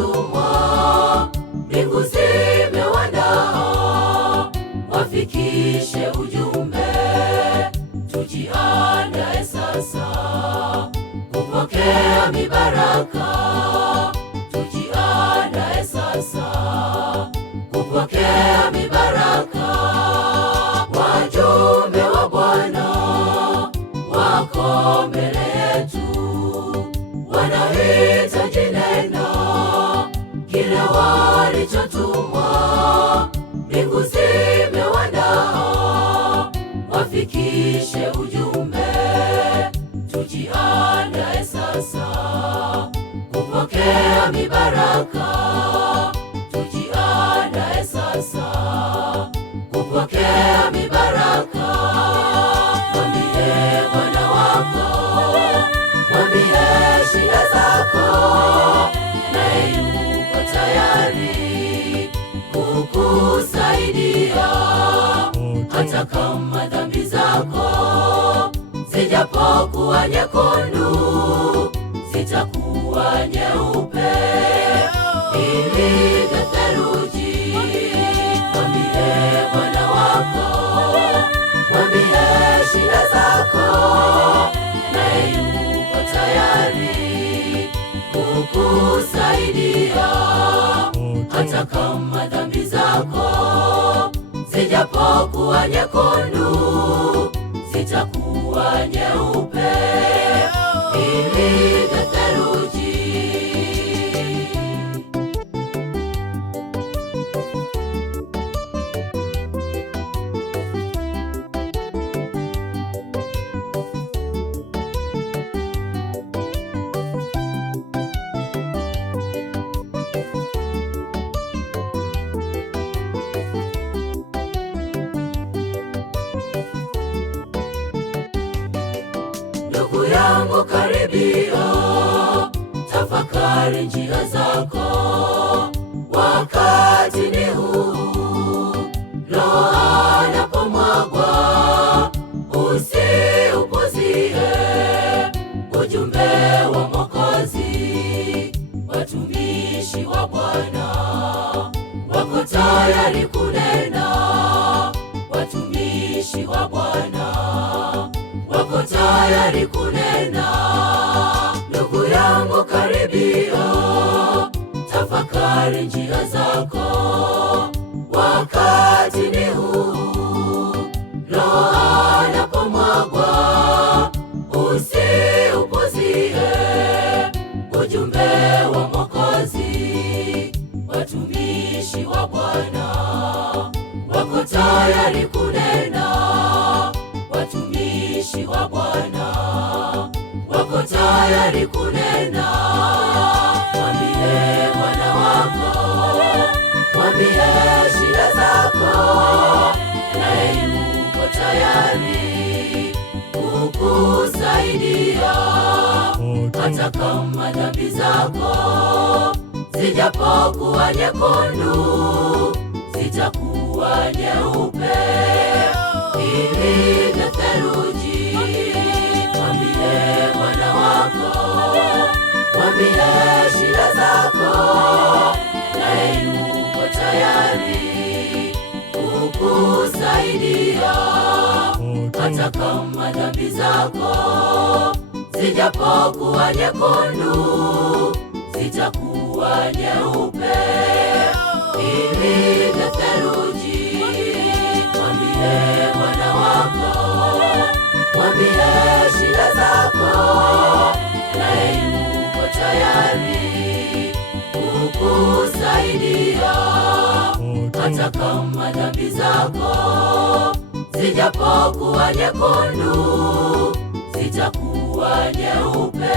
alichotumwa, mbingu zimewaandaa, wafikishe ujumbe. Tujiandae sasa kupokea mibaraka, tujiandae sasa kupokea mibaraka. Wajumbe wa Bwana wako mbele yetu, wanahitaji neno kile walichotumwa, mbingu zimewaandaa, wafikishe ujumbe. Tujiandae sasa kupokea mibaraka, tujiandae sasa kupokea mibaraka. Mwambie Bwana wako, mwambie shida zako, naye yuko tayari kukusaidia. Hata kama dhambi zako zijapokuwa nyekundu, zitakuwa nyeupe ilivyo theluji. Mwambie Bwana wako, mwambie shida zako, naye yuko tayari kukusaidia. Hata kama dhambi zako zijapokuwa nyekundu, zitakuwa nyeupe ilivyo theluji. Ndugu yangu karibia, tafakari njia zako, wakati ni huu. Roho anapomwagwa, usiupuzie ujumbe wa Mwokozi. Watumishi wa Bwana wako tayari kunena, watumishi wa Bwana wako tayari kunena. Ndugu yangu karibia, tafakari njia zako, wakati ni huu. Roho anapomwagwa, usiupuzie ujumbe wa Mwokozi. Watumishi wa Bwana wako tayari kunena, watumishi wa Bwana wako tayari kunena. Mwambie Bwana wako, mwambie shida zako, naye yuko tayari kukusaidia. Hata kama dhambi zako zijapokuwa nyekundu, zitakuwa nyeupe ilivyo theluji. Mwambie Bwana wako, mwambie shida zako, naye yuko tayari kukusaidia. Hata kama dhambi zako zijapokuwa nyekundu, zitakuwa nyeupe ilivyo theluji. Mwambie Bwana wako, mwambie shida zako, naye yuko tayari kukusaidia. Hata kama dhambi zako zijapokuwa nyekundu, zitakuwa nyeupe